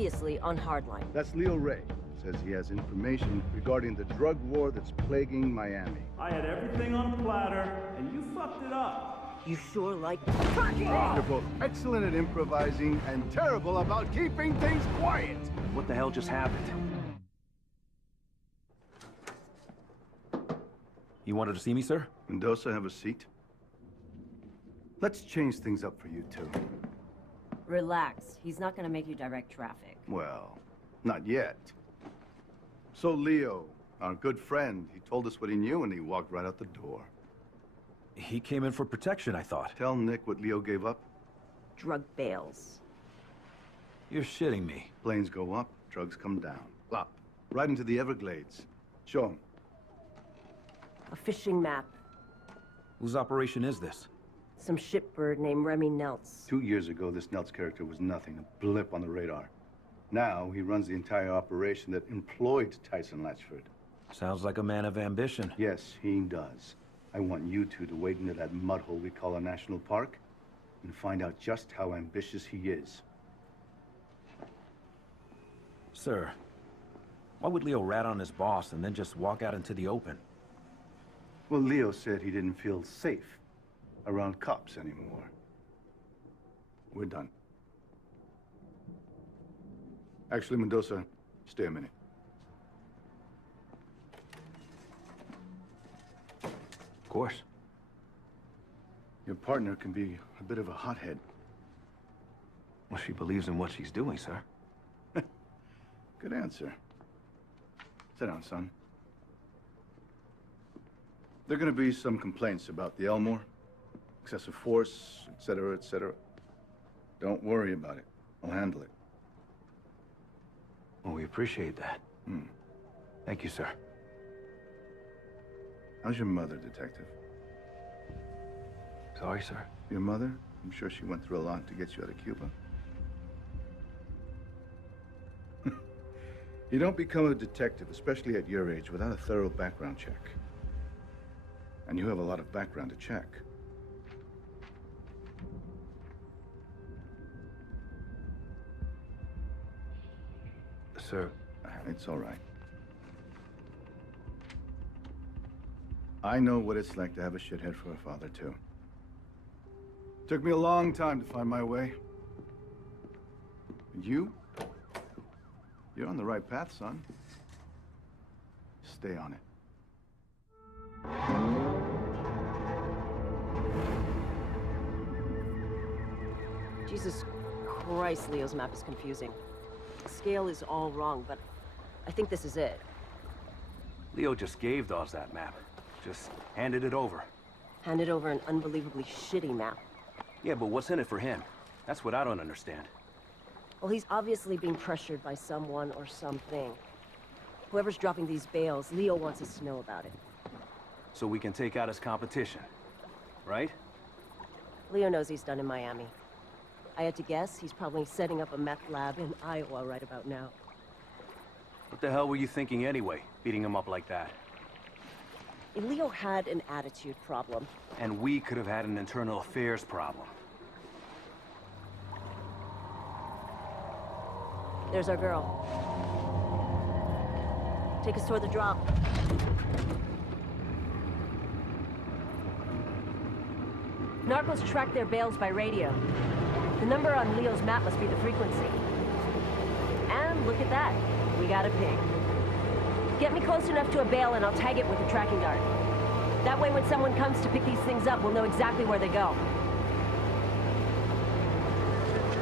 Previously on Hardline. That's Leo Ray. Says he has information regarding the drug war that's plaguing Miami. I had everything on a platter, and you fucked it up. You sure like... You're both excellent at improvising and terrible about keeping things quiet. What the hell just happened? You wanted to see me, sir? Mendoza, have a seat. Let's change things up for you two. Relax. He's not gonna make you direct traffic. Well, not yet. So Leo, our good friend, he told us what he knew and he walked right out the door. He came in for protection, I thought. Tell Nick what Leo gave up. Drug bales. You're shitting me. Planes go up, drugs come down. Up, right into the Everglades. Show him. A fishing map. Whose operation is this? Some shipbird named Remy Neltz. 2 years ago, this Neltz character was nothing, a blip on the radar. Now, he runs the entire operation that employed Tyson Latchford. Sounds like a man of ambition. Yes, he does. I want you two to wade into that mud hole we call a national park and find out just how ambitious he is. Sir, why would Leo rat on his boss and then just walk out into the open? Well, Leo said he didn't feel safe around cops anymore. We're done. Actually, Mendoza, stay a minute. Of course. Your partner can be a bit of a hothead. Well, she believes in what she's doing, sir. Good answer. Sit down, son. There are going to be some complaints about the Elmore. Excessive force, etc., etc. Don't worry about it. I'll handle it. Well, we appreciate that. Thank you, sir. How's your mother, Detective? Sorry, sir. Your mother? I'm sure she went through a lot to get you out of Cuba. You don't become a detective, especially at your age, without a thorough background check. And you have a lot of background to check. Sir, it's all right. I know what it's like to have a shithead for a father, too. Took me a long time to find my way. And you? You're on the right path, son. Stay on it. Jesus Christ, Leo's map is confusing. The scale is all wrong, but I think this is it. Leo just gave Dawes that map. Just handed it over. Handed over an unbelievably shitty map. Yeah, but what's in it for him? That's what I don't understand. Well, he's obviously being pressured by someone or something. Whoever's dropping these bales, Leo wants us to know about it. So we can take out his competition, right? Leo knows he's done in Miami. I had to guess he's probably setting up a meth lab in Iowa right about now. What the hell were you thinking anyway, beating him up like that? Leo had an attitude problem. And we could have had an internal affairs problem. There's our girl. Take us toward the drop. Narcos track their bales by radio. The number on Leo's map must be the frequency. And look at that. We got a ping. Get me close enough to a bale and I'll tag it with a tracking dart. That way when someone comes to pick these things up, we'll know exactly where they go.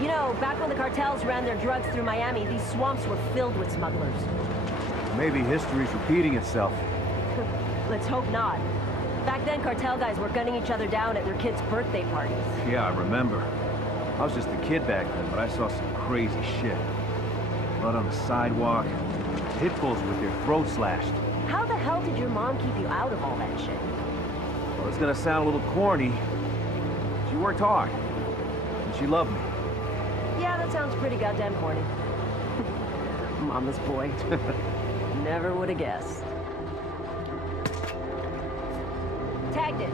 You know, back when the cartels ran their drugs through Miami, these swamps were filled with smugglers. Maybe history's repeating itself. Let's hope not. Back then, cartel guys were gunning each other down at their kids' birthday parties. Yeah, I remember. I was just a kid back then, but I saw some crazy shit. Blood on the sidewalk, pit bulls with their throats slashed. How the hell did your mom keep you out of all that shit? Well, it's gonna sound a little corny. She worked hard, and she loved me. Yeah, that sounds pretty goddamn corny. Mama's boy. Never would have guessed. Tagged it.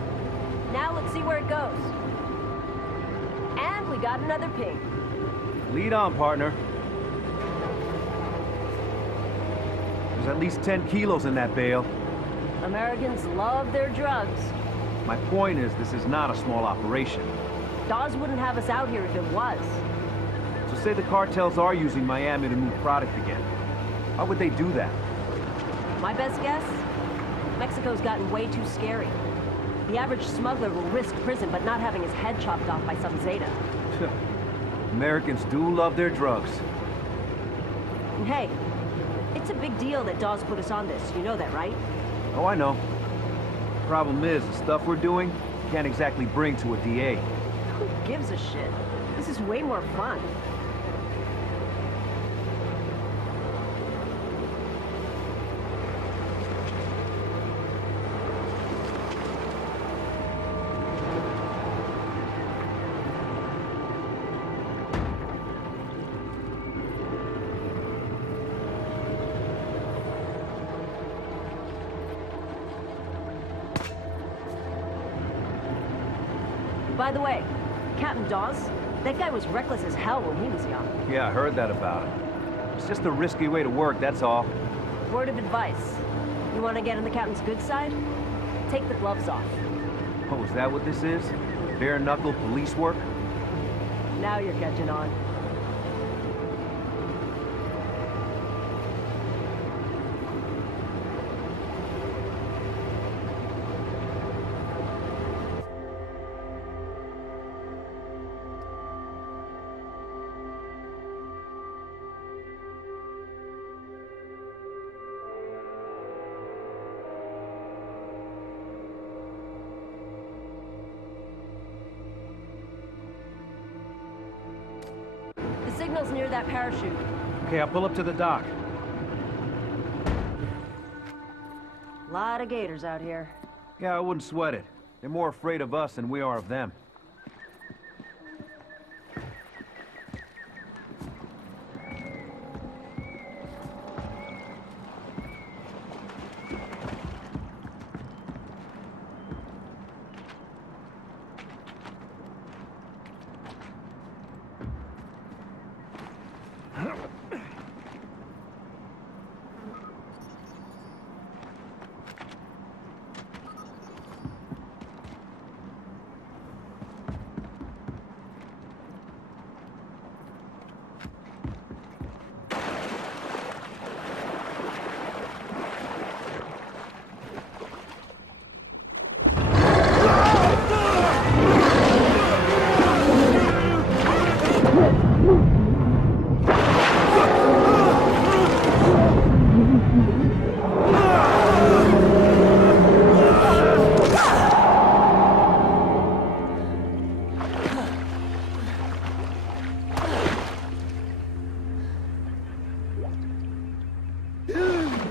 Now let's see where it goes. And we got another ping. Lead on, partner. There's at least 10 kilos in that bale. Americans love their drugs. My point is, this is not a small operation. Dawes wouldn't have us out here if it was. So say the cartels are using Miami to move product again. Why would they do that? My best guess? Mexico's gotten way too scary. The average smuggler will risk prison but not having his head chopped off by some Zeta. Americans do love their drugs. And hey, it's a big deal that Dawes put us on this. You know that, right? Oh, I know. Problem is, the stuff we're doing, can't exactly bring to a DA. Who gives a shit? This is way more fun. By the way, Captain Dawes, that guy was reckless as hell when he was young. Yeah, I heard that about him. It's just a risky way to work, that's all. Word of advice. You want to get on the captain's good side? Take the gloves off. Oh, is that what this is? Bare-knuckle police work? Now you're catching on. The signal's near that parachute. Okay, I'll pull up to the dock. Lot of gators out here. Yeah, I wouldn't sweat it. They're more afraid of us than we are of them.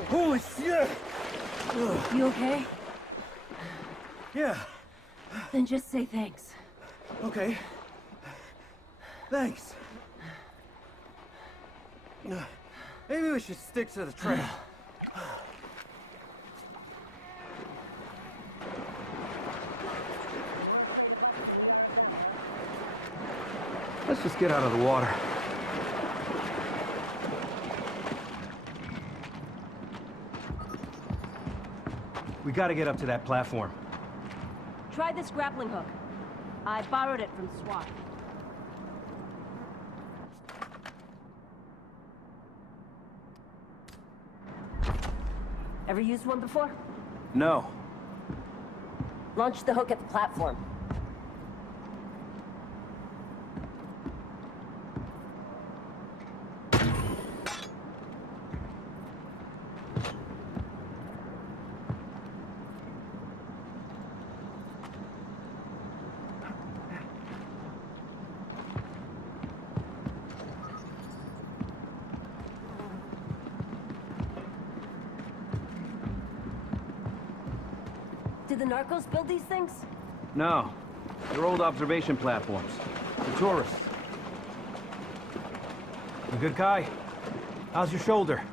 Holy shit! You okay? Yeah, Then just say thanks. okay. Thanks. Maybe we should stick to the trail. Let's just get out of the water. We gotta get up to that platform. Try this grappling hook. I borrowed it from SWAT. Ever used one before? No. Launch the hook at the platform. Did the narcos build these things? No. They're old observation platforms. For tourists. You good, Kai? How's your shoulder?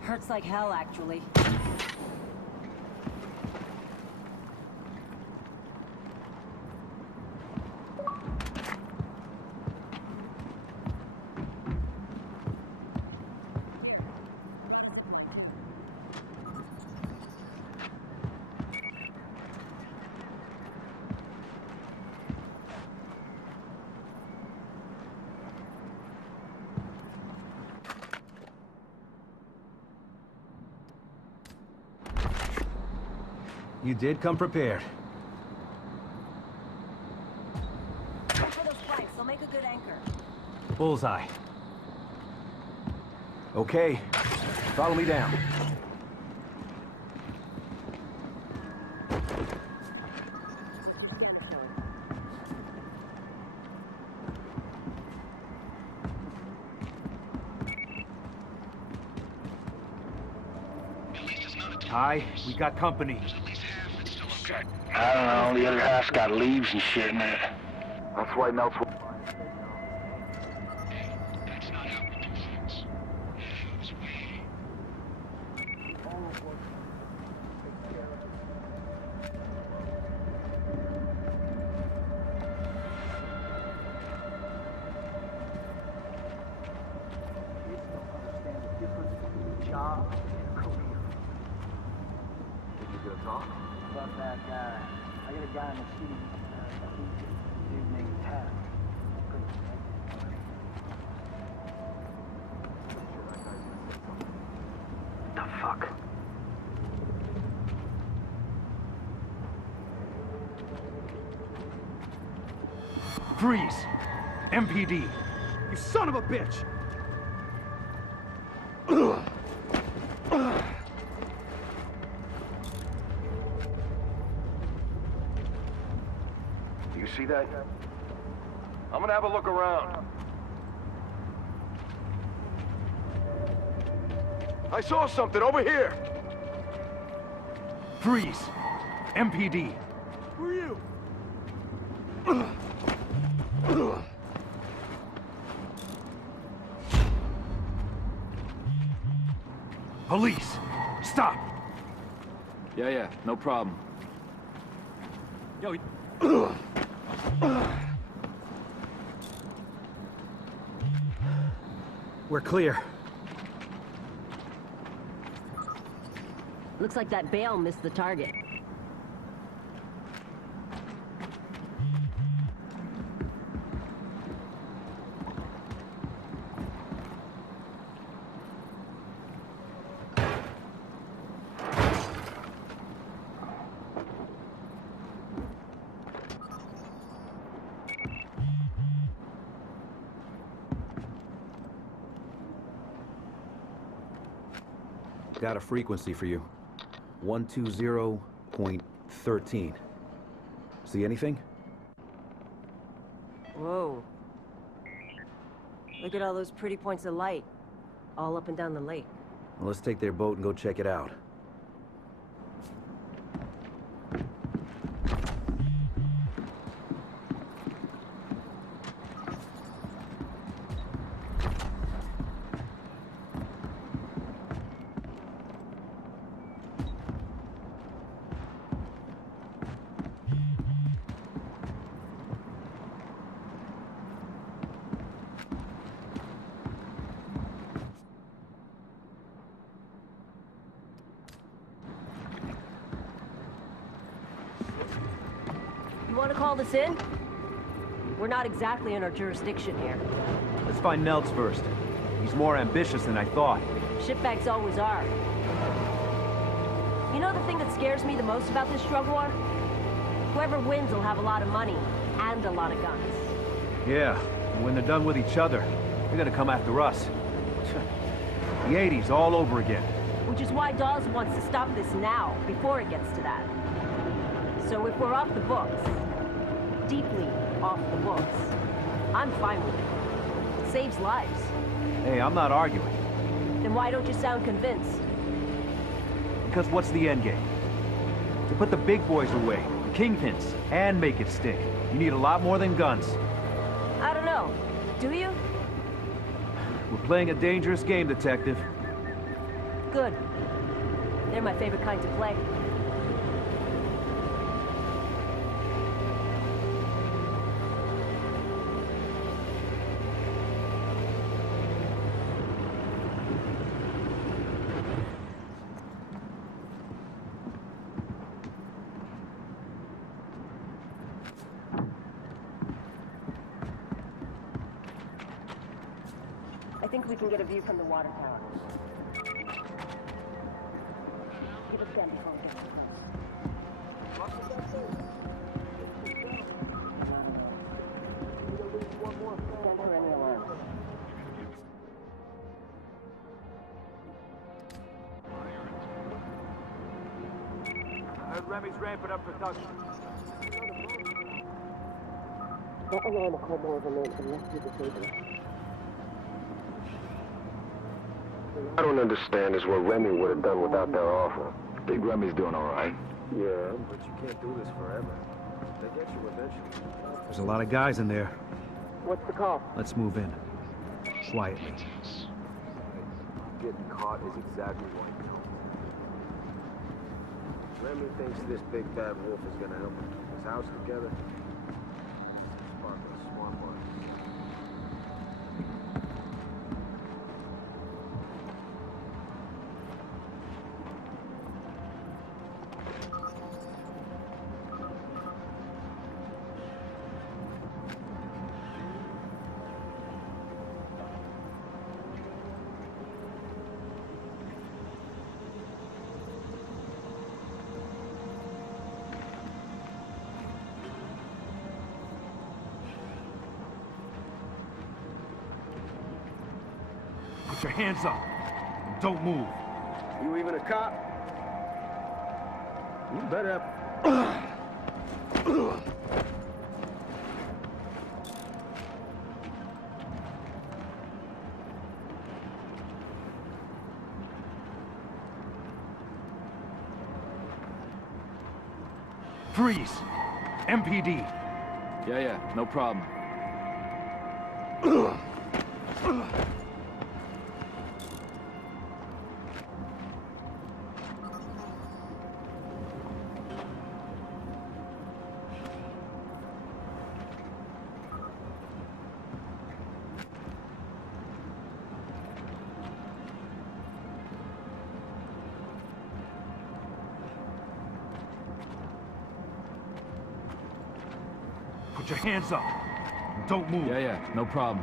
Hurts like hell, actually. You did come prepared. Look for those planks. They'll make a good anchor. Bullseye. Okay, follow me down. Hi, we got company. I don't know, the other half's got leaves and shit in it. That's why Melt's... About that guy. I got a guy in the city, dude named Tad. The fuck? Freeze! MPD! You son of a bitch! You see that? I'm gonna have a look around. I saw something over here! Freeze! MPD! Who are you? Police! Stop! Yeah, no problem. Yo, we're clear. Looks like that bale missed the target. Got a frequency for you. 120.13. See anything? Whoa. Look at all those pretty points of light. All up and down the lake. Well, let's take their boat and go check it out. You want to call this in? We're not exactly in our jurisdiction here. Let's find Nelts first. He's more ambitious than I thought. Shitbags always are. You know the thing that scares me the most about this drug war? Whoever wins will have a lot of money and a lot of guns. Yeah, and when they're done with each other, they're gonna come after us. The 80s all over again. Which is why Dawes wants to stop this now, before it gets to that. So if we're off the books, deeply off the books, I'm fine with it. It saves lives. Hey, I'm not arguing. Then why don't you sound convinced? Because what's the end game? To put the big boys away, the kingpins, and make it stick. You need a lot more than guns. I don't know. Do you? We're playing a dangerous game, Detective. Good. They're my favorite kind to play. I think we can get a view from the water tower. Give us them before we get too close. Remy's ramping up production. That alarm will call more of a man unless you disable it. I don't understand is what Remy would have done without their offer. Big Remy's doing all right. Yeah, but you can't do this forever. They get you eventually. There's a lot of guys in there. What's the call? Let's move in. Quietly. Getting caught is exactly what he knows. Remy thinks this big bad wolf is gonna help him keep his house together. Spark a swamp on him. Put your hands up. Don't move. You even a cop? You better. Freeze! MPD. Yeah, no problem. Put your hands up. Don't move. Yeah, no problem.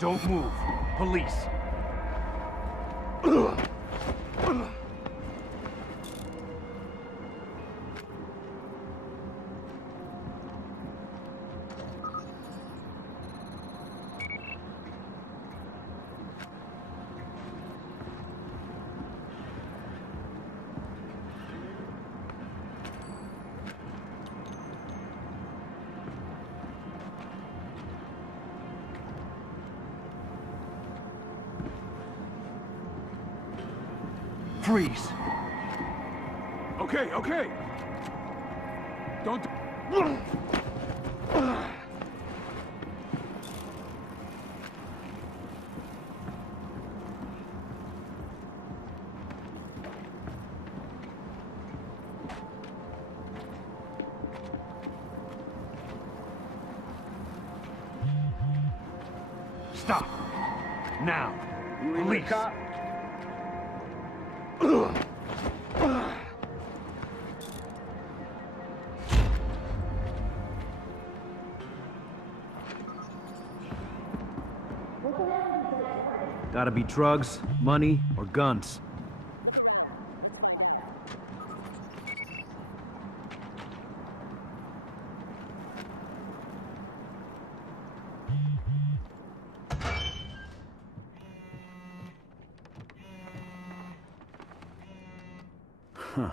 Don't move. Police. Freeze. Okay. Don't... Stop. Now. You even a Police. cop? Gotta be drugs, money, or guns. Huh.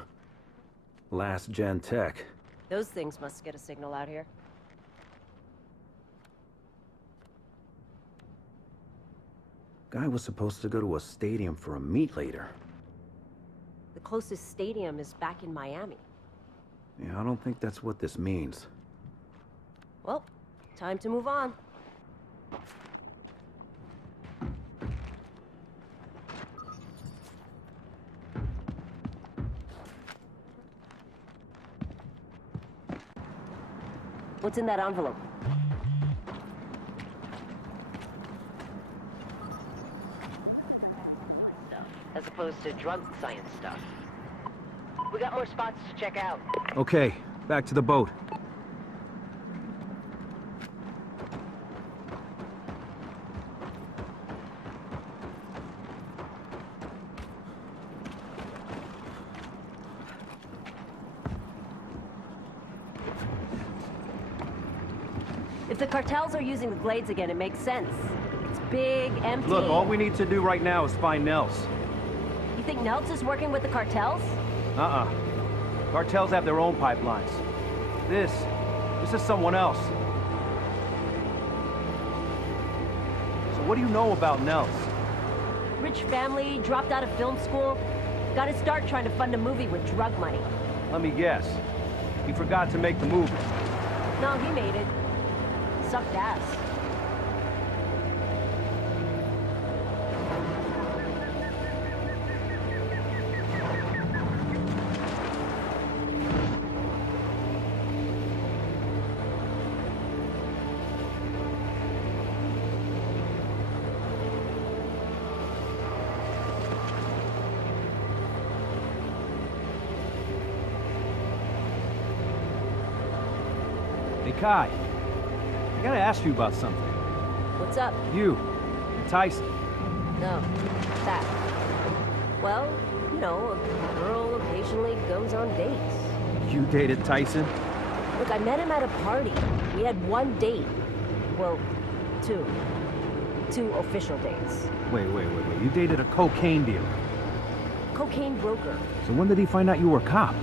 Last gen tech. Those things must get a signal out here. Guy was supposed to go to a stadium for a meet later. The closest stadium is back in Miami. Yeah, I don't think that's what this means. Well, time to move on. What's in that envelope? As opposed to drug science stuff. We got more spots to check out. Okay, back to the boat. If the cartels are using the Glades again, it makes sense. It's big, empty. Look, all we need to do right now is find Nels. You think Nelts is working with the cartels? Uh-uh. Cartels have their own pipelines. This is someone else. So what do you know about Nels? Rich family, dropped out of film school. Got his start trying to fund a movie with drug money. Let me guess. He forgot to make the movie. No, he made it. Sucked ass. Hey, Kai. I gotta ask you about something. What's up? You, and Tyson. No. That. Well, you know, a girl occasionally goes on dates. You dated Tyson? Look, I met him at a party. We had one date. Well, two. Two official dates. Wait. You dated a cocaine dealer. Cocaine broker. So when did he find out you were a cop?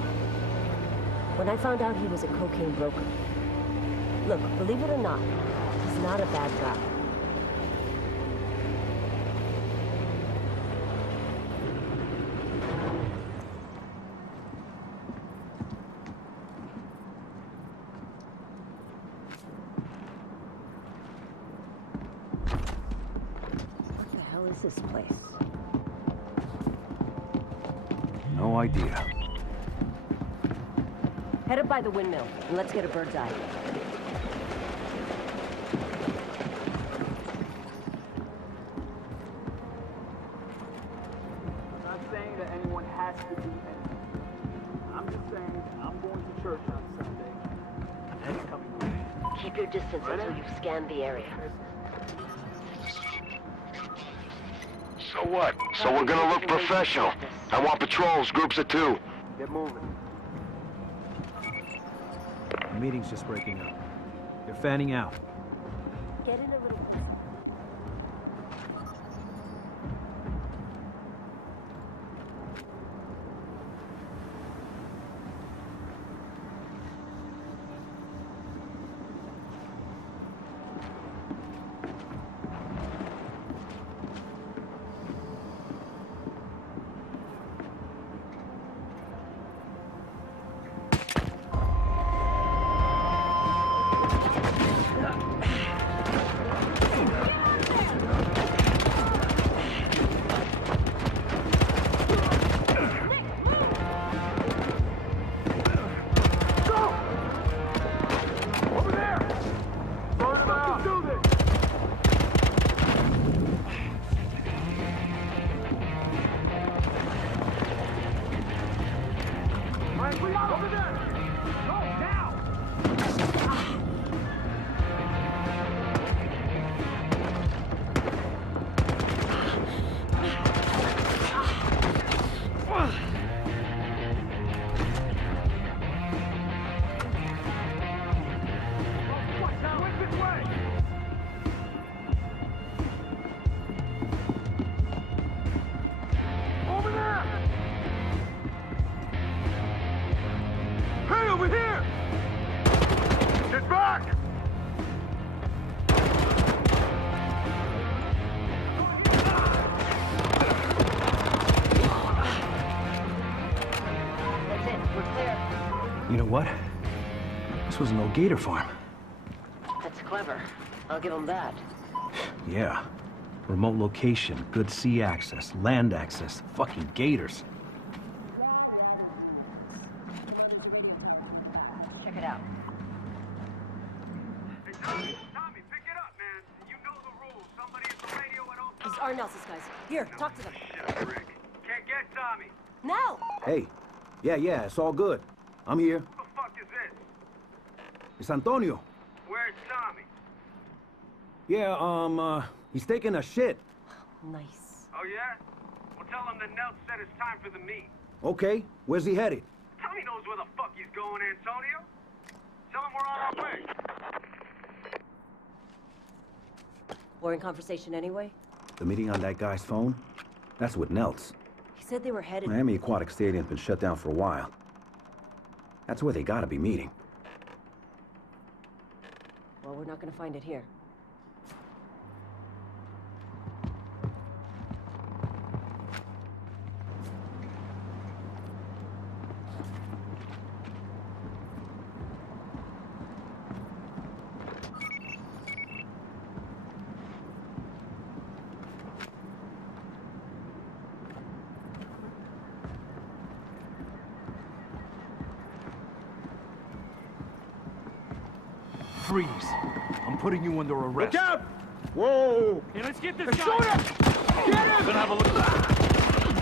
When I found out he was a cocaine broker. Look, believe it or not, he's not a bad guy. What the hell is this place? No idea. Head up by the windmill, and let's get a bird's eye. I'm not saying that anyone has to do anything. I'm just saying I'm going to church on Sunday. And Ed's coming with me. Keep your distance until you've scanned the area. So what? So we're gonna look professional. I want patrols, groups of 2. Get moving. The meeting's just breaking up. They're fanning out. Get in a little... You know what? This was an old gator farm. Clever. I'll give them that. Yeah. Remote location, good sea access, land access, fucking gators. Check it out. Tommy, pick it up, man. You know the rules. Somebody at the radio at all times. These are Nelson's guys. Here, talk to them. Shit, Rick. Can't get Tommy. Now! Hey. Yeah, it's all good. I'm here. Who the fuck is this? It's Antonio. Where's Tommy? Yeah, he's taking a shit. Nice. Oh, yeah? Well, tell him that Nels said it's time for the meet. Okay, where's he headed? Tommy knows where the fuck he's going, Antonio. Tell him we're on our way. We're in conversation anyway? The meeting on that guy's phone? That's with Nels. He said they were headed... Miami Aquatic Stadium's been shut down for a while. That's where they gotta be meeting. Well, we're not gonna find it here. Freeze. I'm putting you under arrest. Look out! Whoa! Hey, let's get this Hey, guy. shoot him! Get him! Gonna have a look.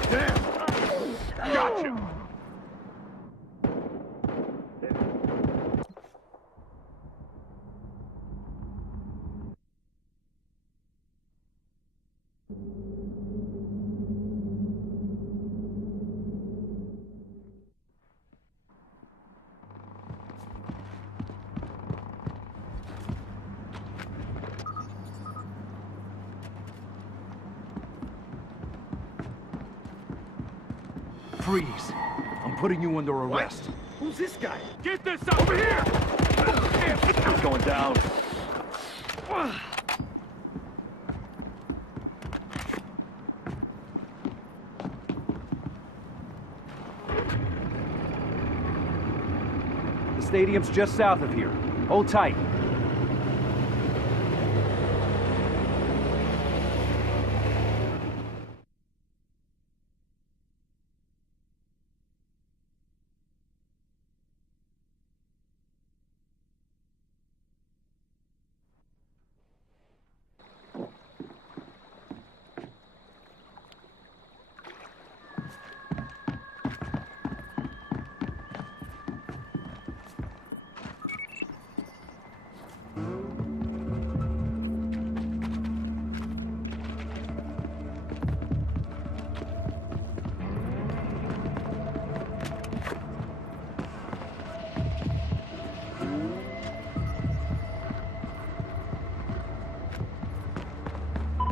Damn! Got you! Freeze. I'm putting you under arrest. Who's this guy? Get this over here! It's going down. The stadium's just south of here. Hold tight.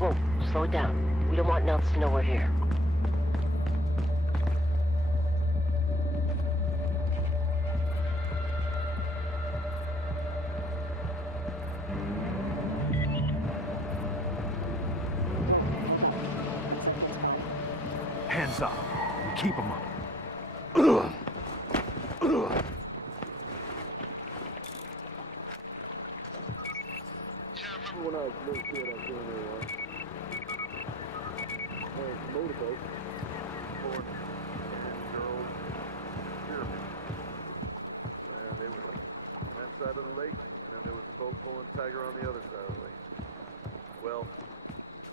Whoa, slow it down. We don't want Nels to know we're here. Hands up. And keep them up. When I was a little kid, I was doing a motorboat. They were on that side of the lake, and then there was a boat pulling Tiger on the other side of the lake. Well,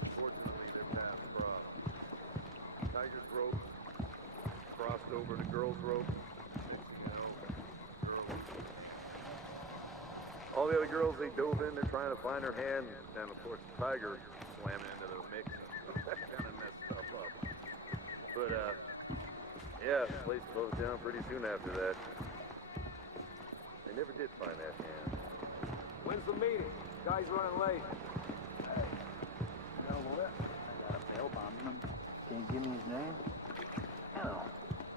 unfortunately, their paths crossed. Tiger's rope crossed over to girl's rope. All the other girls, they dove in, they're trying to find her hand, and of course, Tiger swam into the mix. That kind of messed stuff up. But, yeah, the place closed down pretty soon after that. They never did find that hand. When's the meeting? Guy's running late. I got a bail bondsman. Can you give me his name? No.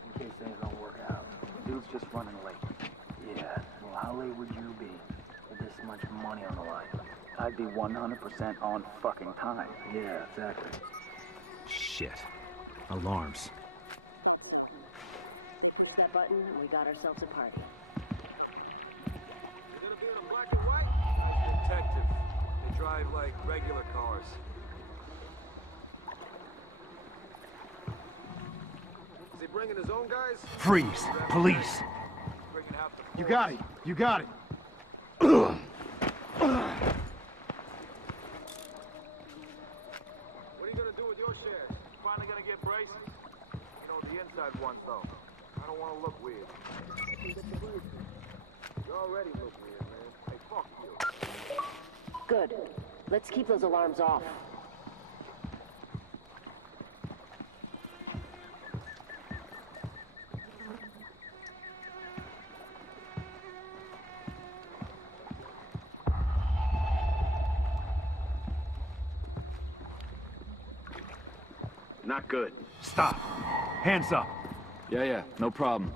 In case things don't work out. Dude's just running late. Yeah. Well, how late would you be with this much money on the line? I'd be 100% on fucking time. Yeah, exactly. Shit. Alarms. Hit that button, and we got ourselves a party. You're gonna be in a black and white? Detective. drive like regular cars. Is he bringing his own guys? Freeze! Police! Bringing half the You got it! You got it! What are you gonna do with your share? Finally gonna get braces? You know, the inside ones, though. I don't want to look weird. You already look weird, man. Hey, fuck you. Good. Let's keep those alarms off. Not good. Stop! Hands up! Yeah, no problem.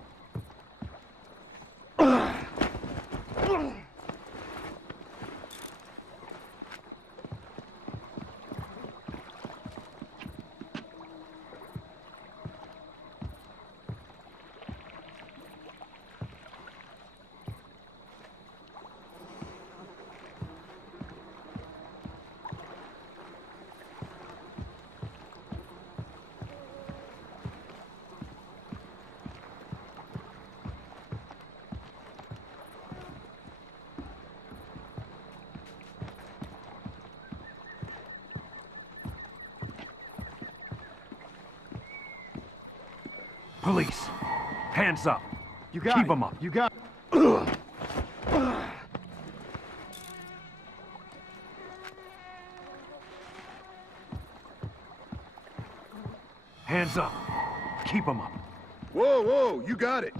Police! Hands up! You got Keep it. them up! You got Hands up! Keep them up! Whoa, whoa, you got it.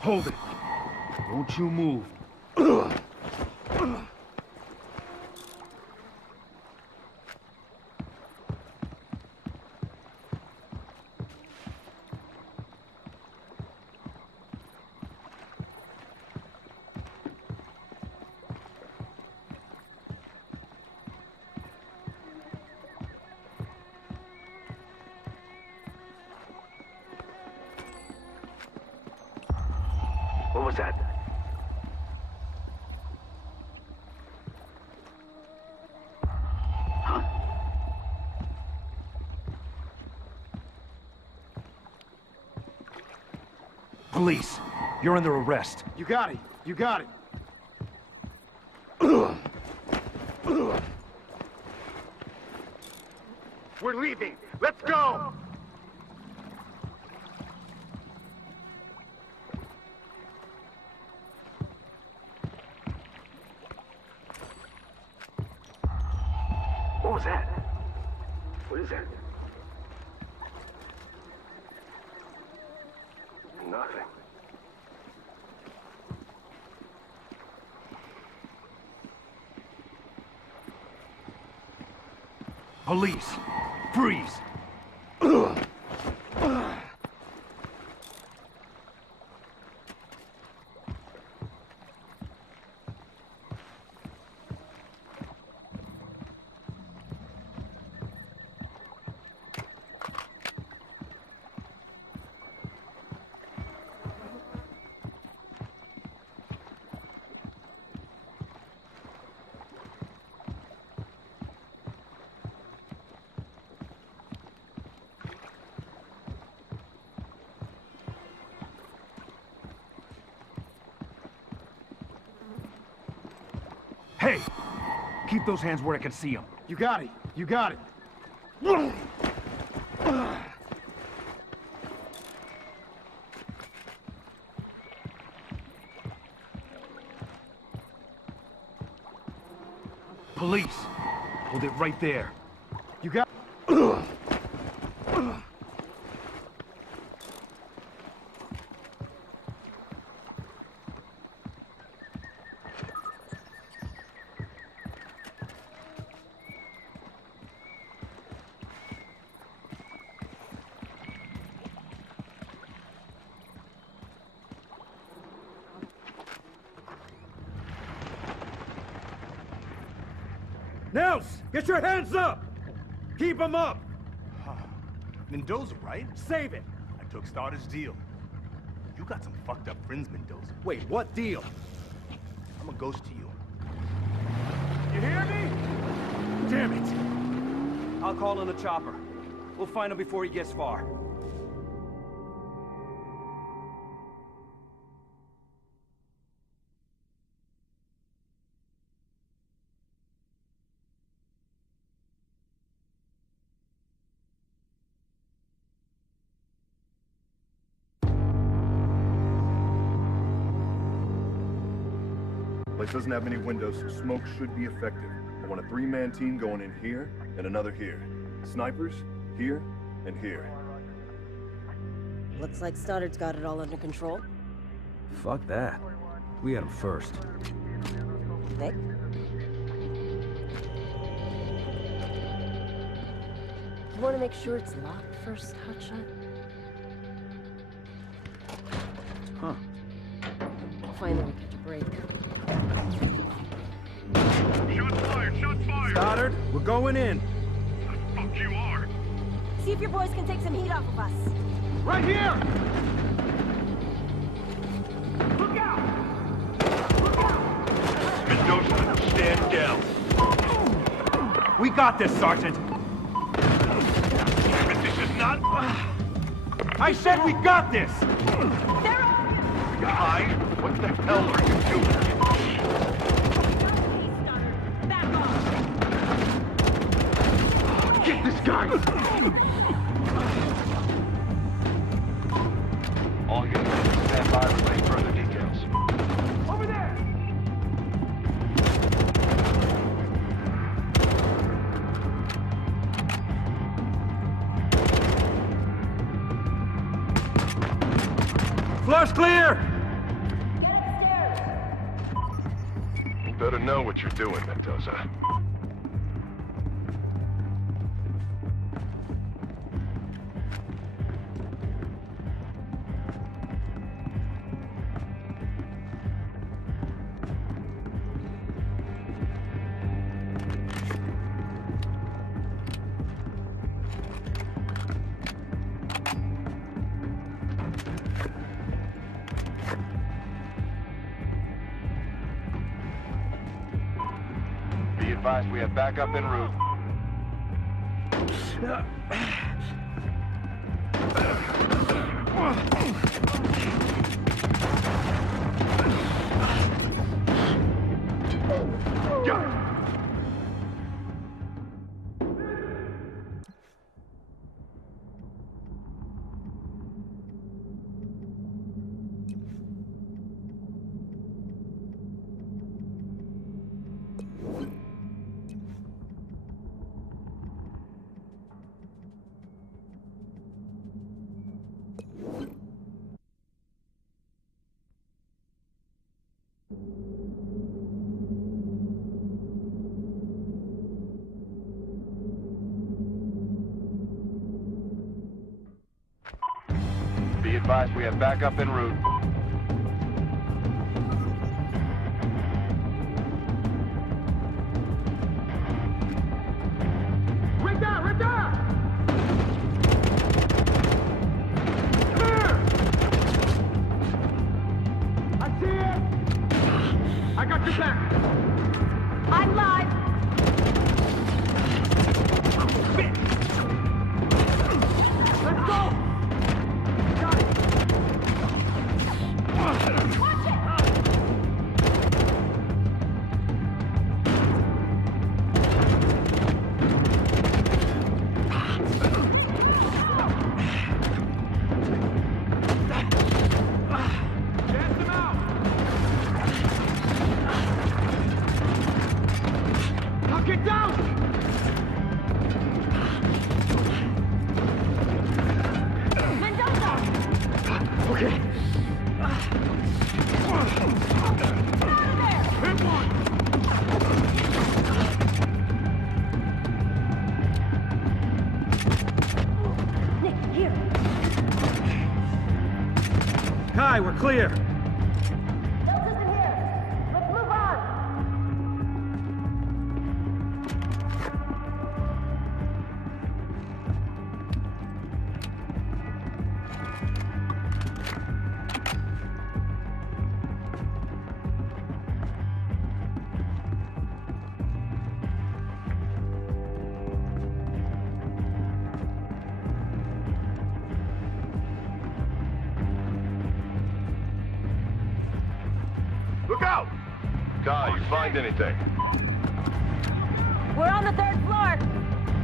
Hold it! Don't you move! What was that? Huh? Police! You're under arrest! You got it. You got it. We're leaving. Let's go. What was that? What is that? Nothing. Police! Freeze! Hey! Keep those hands where I can see them. You got it. You got it. Police! Hold it right there. You got Nels, get your hands up! Keep them up! Mendoza, right? Save it! I took Starter's deal. You got some fucked up friends, Mendoza. Wait, what deal? I'm a ghost to you. You hear me? Damn it! I'll call in the chopper. We'll find him before he gets far. Place doesn't have many windows, so smoke should be effective. I want a 3-man team going in here and another here. Snipers, here and here. Looks like Stoddard's got it all under control. Fuck that. We had him first. Nick? You want to make sure it's locked first, Hotshot? Huh. Finally, we catch a break. Shots fired! Shots fired! Stoddard, we're going in. The fuck you are? See if your boys can take some heat off of us. Right here! Look out! Look out! Mendoza, stand down. We got this, Sergeant. Damn it, this is not... I said we got this! They're on! Guys, what the hell are you doing? Back off! Get this guy! All units, stand by to relay further details. Over there! Flush clear! Get upstairs! You better know what you're doing, Mendoza. Be advised, we have backup en route. Got it. Be advised, we have backup en route. Right there! Right there! Clear! I see it! I got your back! I'm live! Let's go! Got it! Watch it! Dance him out! Now get down! Mendoza! Okay. Get out of there! Hit one! Nick, here! Kai, we're clear. Delta's in here! Let's move on! Look out! Ty, you find anything? We're on the 3rd floor.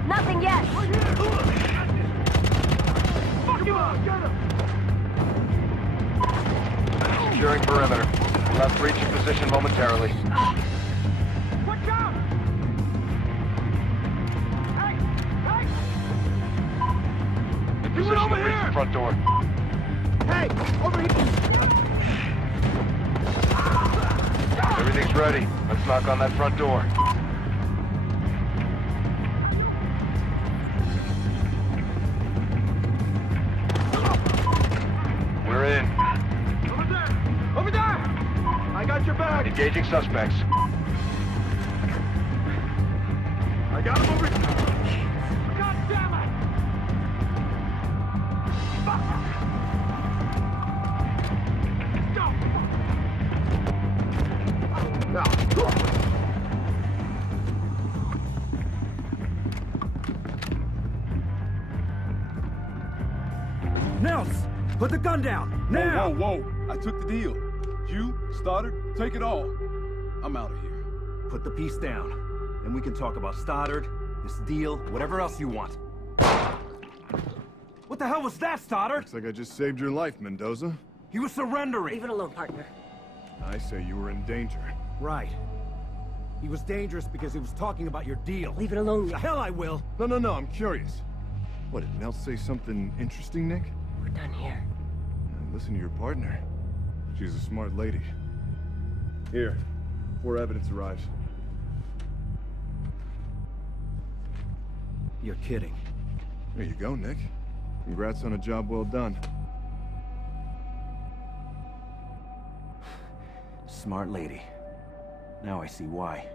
Nothing yet. Fuck him up! Get him! Securing perimeter. We'll have to reach your position momentarily. Watch out! Hey! Hey! In position to reach the front door. Hey! Over here! Everything's ready. Let's knock on that front door. We're in. Over there! Over there! I got your back! Engaging suspects. I got him over here. God damn it! Fuck! Nels! Put the gun down! Now! Whoa, whoa! I took the deal. You, Stoddard, take it all. I'm out of here. Put the piece down. Then we can talk about Stoddard, this deal, whatever else you want. What the hell was that, Stoddard? Looks like I just saved your life, Mendoza. He was surrendering. Leave it alone, partner. I say you were in danger. Right. He was dangerous because he was talking about your deal. Leave it alone. The hell I will. No, I'm curious. What, did Nels say something interesting, Nick? We're done here. Listen to your partner. She's a smart lady. Here, before evidence arrives. You're kidding. There you go, Nick. Congrats on a job well done. Smart lady. Now I see why.